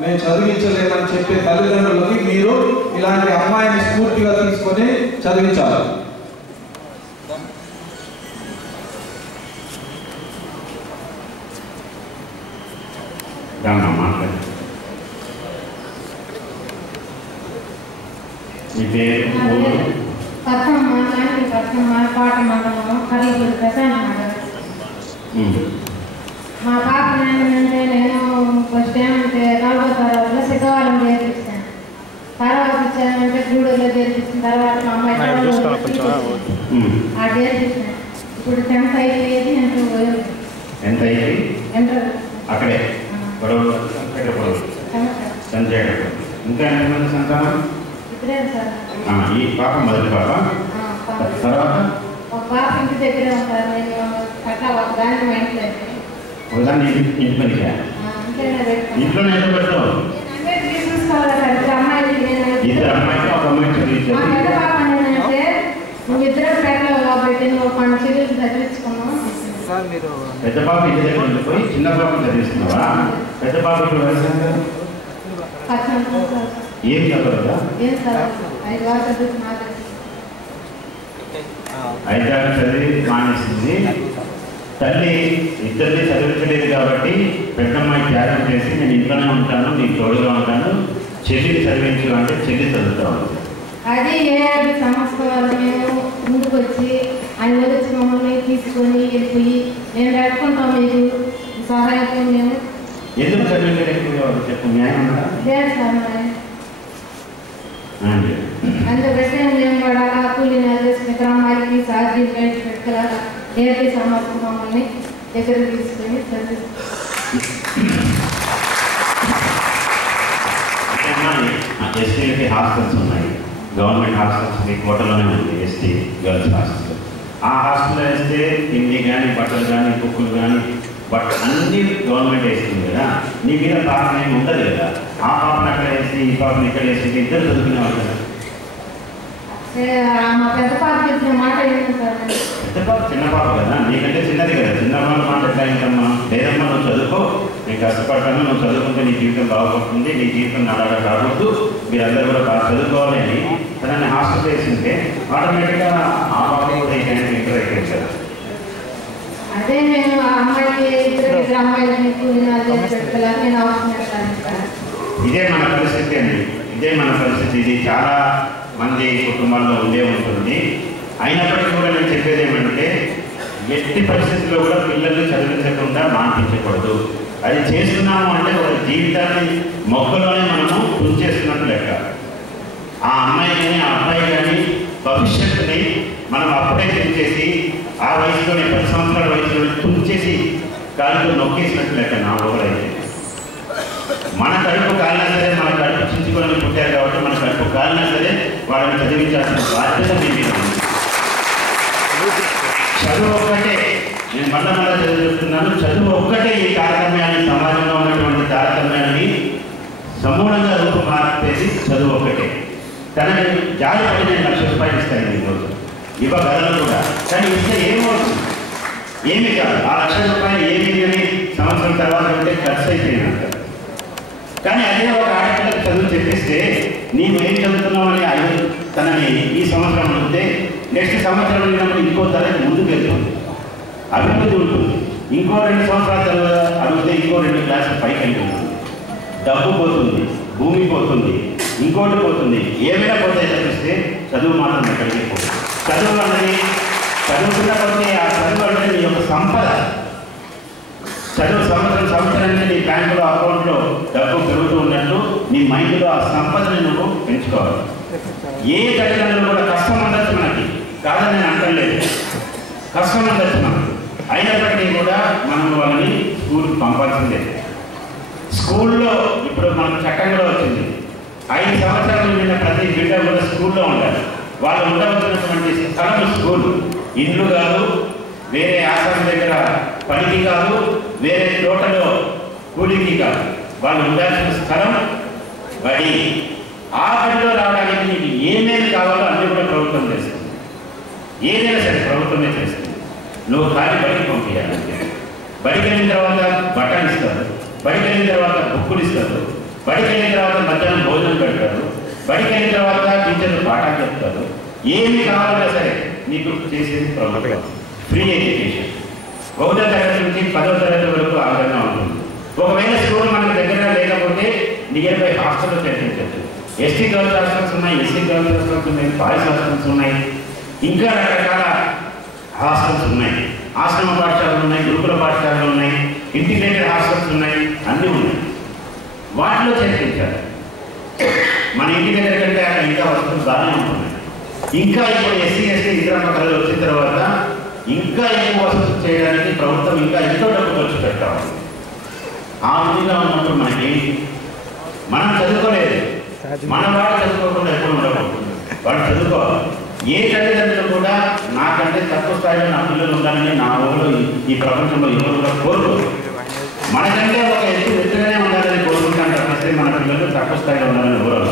మేము చదివించలేమని చెప్పే తల్లిదండ్రులకి మీరు ఇలాంటి అమ్మాయిని స్ఫూర్తిగా తీసుకొని చదివించాలి. మా పాప ఏంటంటే నేను ఫస్ట్ ఏమంటే 4వ తరగతిలో సిద్ధవారం చేర్పిస్తాను. తర్వాత వచ్చానంటే గూడూరులో చేర్పించిన తర్వాత మా అమ్మాయి చేర్పించాను. ఇప్పుడు 10th అయిపోయేది అక్కడే ఇంకా ఎంతమంది సంతానం? ఇప్పుడే సార్ ఈ పాప మొదటి పాప. తర్వాత ఒక పాప ఇంటి దగ్గరే ఉంటారు. నేను అట్లా ఒక దాన్ని మా ఇంట్లో ఇంటి పనికా ఇంట్లోనే ఎంత పెట్టావు? ఇద్దరు అమ్మాయికి ఒక అమ్మాయి చదివించారు. పెద్ద పాప ఏంటంటే నువ్విద్దరు పెట్టలేవు కాబట్టి నువ్వు మన చెల్లెలు చదివించుకున్నావు. పెద్ద పాప ఇంటి దగ్గర ఉండిపోయి చిన్న పాప చదివిస్తున్నావా? పెద్ద పాప ఇప్పుడు ఏం చదవదా? 5 చదివి మానేసింది. తల్లి ఇద్దరిని చదివించలేదు కాబట్టి పెద్దమ్మాయి త్యాగం చేసి నేను ఇంట్లోనే ఉంటాను, నీకు తోడుగా ఉంటాను, చెల్లిని చదివించు అంటే చెల్లి చదువుతాం. అది 7 సంవత్సరాలు మేము ముందుకు వచ్చి ఆయన వచ్చి మమ్మల్ని తీసుకొని వెళ్ళిపోయి నేను పెట్టుకుంటాం మీకు సహాయం. మేము ఎందుకు చదివించలేకపోయేవారు చెప్పు, న్యాయం ఉందా? లేదు సార్. అందుకంటే మేము కూడా కూలీ చేసుకుని గ్రామాలకి సాధ్యం పెట్టుకోలేక 7 సంవత్సరం మమ్మల్ని దగ్గర తీసుకొని ఎస్టీలకి హాస్టల్స్ ఉన్నాయి. గవర్నమెంట్ హాస్టల్స్ మీ కోటలోనే ఉంది ఎస్టీ గర్ల్స్ హాస్టల్. ఆ హాస్టల్లో వేస్తే తిండి కానీ బట్టలు కానీ కుక్కులు కానీ అన్నీ గవర్నమెంట్ వేస్తుంది కదా. నీ మీద పాపం ఏమి ఉండదు కదా. ఆ పాపను అక్కడ వేసి ఈ పాపను ఇక్కడ వేసి ఇద్దరు చదువుకునేవాళ్ళు కదా. పెద్ద పాప చెప్పిన మాట పెద్ద పాప చిన్న పాప కదా, నీకంటే చిన్నది కదా. చిన్న వాళ్ళ మాట ఎట్లా ఏంటమ్మా? లేదమ్మా నువ్వు చదువుకో, నేను కష్టపడతాను, నువ్వు చదువుకుంటే నీ జీవితం బాగుపడుతుంది, నీ జీవితం నాలాగా కాకూడదు, మీరందరూ కూడా బాగా చదువుకోవాలి అని తనని హాస్టల్ వేసింటే ఆటోమేటిక్గా ఆ పాప కూడా ఇంటర్ అయిపోయింది. అదే నేను ఆ అమ్మాయికి ఇద్దరు అమ్మాయిలని ఇదే మన పరిస్థితి అండి, ఇదే మన పరిస్థితి. ఇది చాలా మంది కుటుంబాల్లో ఉండే ఉంటుంది. అయినప్పటికీ కూడా నేను చెప్పేది ఏమంటే ఎట్టి పరిస్థితుల్లో కూడా పిల్లల్ని చదివించకుండా మాన్పించకూడదు. అది చేస్తున్నాము అంటే ఒక జీవితాన్ని మొక్కలోనే మనము తుంచేస్తున్నట్టు లెక్క. ఆ అమ్మాయి కానీ ఆ అబ్బాయి కానీ భవిష్యత్తుని మనం అప్పుడే తుంచేసి ఆ వయసులోనే 10 సంవత్సరాల వయసులో తుంచేసి కాలుతో నొక్కేసినట్టు లెక్క నా ఊరైతే. మన కడుపు కాలినా సరే, మన కడుపు చించుకొని పుట్టారు కాబట్టి మన కడుపు కాలినా సరే వాళ్ళని చదివించాల్సిన బాధ్యత మీ మీద ఉంది. చదువు ఒక్కటే, నేను మళ్ళా చదువుతున్నాను, చదువు ఒక్కటే ఈ తారతమ్యాన్ని, సమాజంలో ఉన్నటువంటి తారతమ్యాన్ని సమూలంగా రూపుమార్చేది చదువు ఒక్కటే. తనని జాలిపడి నేను ₹1,00,000 ఇస్తాను ఈరోజు, ఇవ్వగలను కూడా. కానీ ఇస్తే ఏమవచ్చు? ఏమి కాదు. ఆ ₹1,00,000 ఏమి అని సంవత్సరం తర్వాత ఉంటే ఖర్చు అయిపోయినాక. కానీ అదే ఒక ఆడపిల్లకి చదువు చెప్పిస్తే నీవు ఏం చదువుతున్నావు అని తనని ఈ సంవత్సరం ఉంటే నెక్స్ట్ సంవత్సరం వెళ్ళినప్పుడు ఇంకో తరగతి ముందుకు వెళ్తుంది, అభివృద్ధి ఉంటుంది. ఇంకో 2 సంవత్సరాల తర్వాత అడిగితే ఇంకో 2 క్లాసులు పైకి వెళ్తుంది. డబ్బు పోతుంది, భూమి పోతుంది, ఇంకోటి పోతుంది, ఏమైనా పోతే తప్పిస్తే చదువు మాత్రం ఎక్కడికి పోతుంది. చదువు అన్నది చదువుతున్నటువంటి ఆ చదువు అంటే నీ యొక్క సంపద. చదువు సంవత్సరానికి నీ బ్యాంకులో అకౌంట్లో డబ్బు పెరుగుతూ ఉన్నట్టు నీ మైండ్లో ఆ సంపదని నువ్వు పెంచుకోవాలి. ఏ తల్లిదండ్రులు కూడా కష్టం ఉండొచ్చు మనకి, కాదని నేను అంటలేదు, కష్టం ఉండొచ్చు మనకు. అయినప్పటికీ కూడా మనం వాళ్ళని స్కూల్కి పంపాల్సిందే. స్కూల్లో ఇప్పుడు మనకు చట్టంగా వచ్చింది, 5 సంవత్సరాలు నిన్న ప్రతి బిడ్డ కూడా స్కూల్లో ఉండాలి. వాళ్ళు ఉండవలసినటువంటి స్థలం స్కూల్, ఇల్లు కాదు, వేరే ఆశ్రమం దగ్గర పనికి కాదు, వేరే తోటలో కూలికి కాదు. వాళ్ళు ఉండాల్సిన స్థలం బడి. ఆ బడిలో రావడానికి నీకు ఏమేమి కావాలో అన్నీ కూడా ప్రభుత్వం చేస్తుంది. ఏదైనా సరే ప్రభుత్వమే చేస్తుంది. నువ్వు ఖాళీ బడికి పంపించాలంటే బడికి వెళ్ళిన తర్వాత బట్టలు ఇస్తారు, బడికి వెళ్ళిన తర్వాత బుక్కులు ఇస్తారు, బడికి వెళ్ళిన తర్వాత మధ్యాహ్నం భోజనం పెడతారు, బడికి వెళ్ళిన తర్వాత టీచర్లు పాఠాలు చెప్తారు. ఏమి కావాలన్నా సరే నీకు చేసేది ప్రభుత్వం. ఫ్రీ ఎడ్యుకేషన్ 1వ తరగతి నుంచి 10వ తరగతి వరకు ఆ విధంగా ఉంటుంది. ఒకవేళ స్కూల్ మనకు దగ్గర లేకపోతే నియర్ బై హాస్టల్లో చేర్పించవచ్చు. ఎస్టీ గర్ల్స్ హాస్టల్స్ ఉన్నాయి, ఎస్సీ గర్ల్స్ హాస్టల్స్ ఉన్నాయి, బాయ్స్ హాస్టల్స్ ఉన్నాయి, ఇంకా రకరకాల హాస్టల్స్ ఉన్నాయి. ఆశ్రమ పాఠశాలలు ఉన్నాయి, గురుకుల పాఠశాలలు ఉన్నాయి, ఇంటిగ్రేటెడ్ హాస్టల్స్ ఉన్నాయి, అన్నీ ఉన్నాయి. వాటిలో చేర్పించాలి. మన ఇంటి దగ్గర కంటే అక్కడ ఇంకా వసతులు బాగానే ఉంటున్నాయి. ఇంకా ఇప్పుడు ఎస్సీ ఎస్టీ ఇందిరమ్మ కళలు వచ్చిన తర్వాత ఇంకా ఎక్కువ వసతులు చేయడానికి ప్రభుత్వం ఇంకా ఎంతో డబ్బు ఖర్చు పెట్టాలి. ఆ విధంగా ఉన్నప్పుడు మనకేంటి, మనం చదువుకోలేదు, మన వాడు చదువుకోకుండా ఎప్పుడు ఉండకూడదు. వాడు చదువుకోవాలి. ఏ తల్లిదండ్రులు కూడా నాకంటే తక్కువ స్థాయిలో నా పిల్లలు ఉండాలని నా ఊళ్ళో ఈ ప్రపంచంలో ఎవరు కూడా కోరుకోరు. మనకంటే ఒక ఎత్తుగానే ఉండాలని కోరుకుంటాను తప్పిస్తే మన పిల్లలు తక్కువ స్థాయిలో ఉండాలని ఎవరు